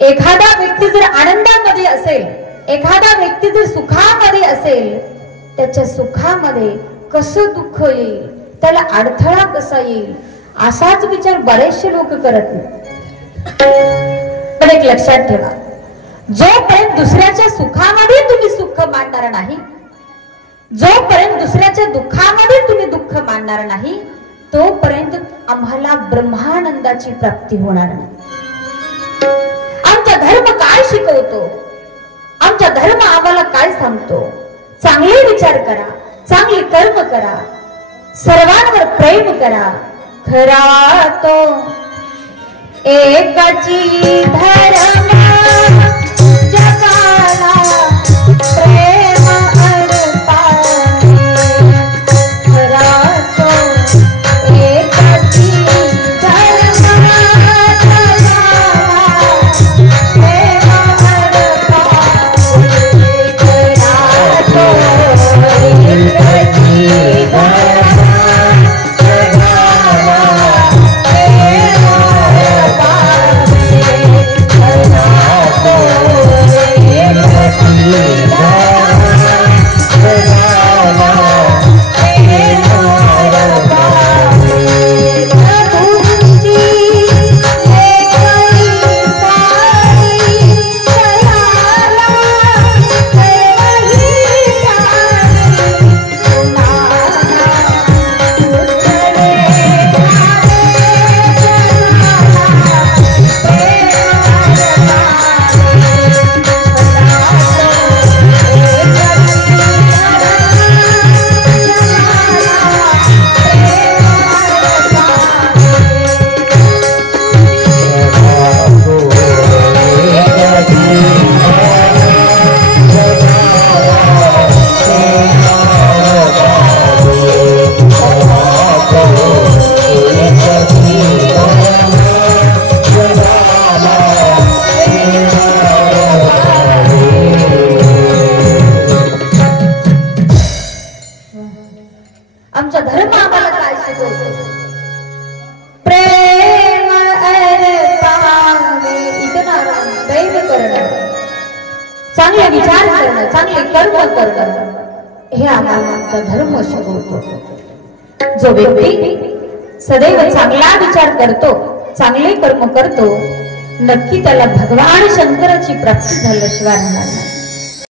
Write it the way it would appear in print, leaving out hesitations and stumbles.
एखादा व्यक्ती जर आनंदामध्ये असेल, एखादा व्यक्ती जर सुखामध्ये असेल, त्याच्या सुखामध्ये कसं दुःख येईल, त्याला अडथळा कसा येईल, असाच विचार बरेचसे लोक करत नाही। पण एक लक्षात ठेवा, जोपर्यंत दुसऱ्याच्या सुखामध्ये तुम्ही सुख मानणार नाही, जोपर्यंत दुसऱ्याच्या दुःखामध्ये तुम्ही दुःख मानणार नाही, तोपर्यंत आम्हाला ब्रह्मानंदाची प्राप्ती होणार नाही। आमचा धर्म काय शिकवतो, आमचा धर्म आम्हाला काय सांगतो? चांगले विचार करा, चांगले कर्म करा, सर्वांवर प्रेम करा। खरा तो एकाची धर्म जगाला प्रेम अर्पावे। खरा तो एकाची धर्म जगाला प्रेम अर्पावे। खरा तो एकाची आमचा धर्म आम्हाला काय शिकवतो? प्रेम अर्पावे, इतनाराम दैव करणं, चांगले विचार करणं, चांगले कर्म करणं, हे आम्हाला आमचा धर्म शिकवतो। जो व्यक्ती सदैव चांगला विचार करतो, चांगले कर्म करतो, नक्की त्याला भगवान शंकराची प्राप्ती झाल्याशिवाय राहणार नाही।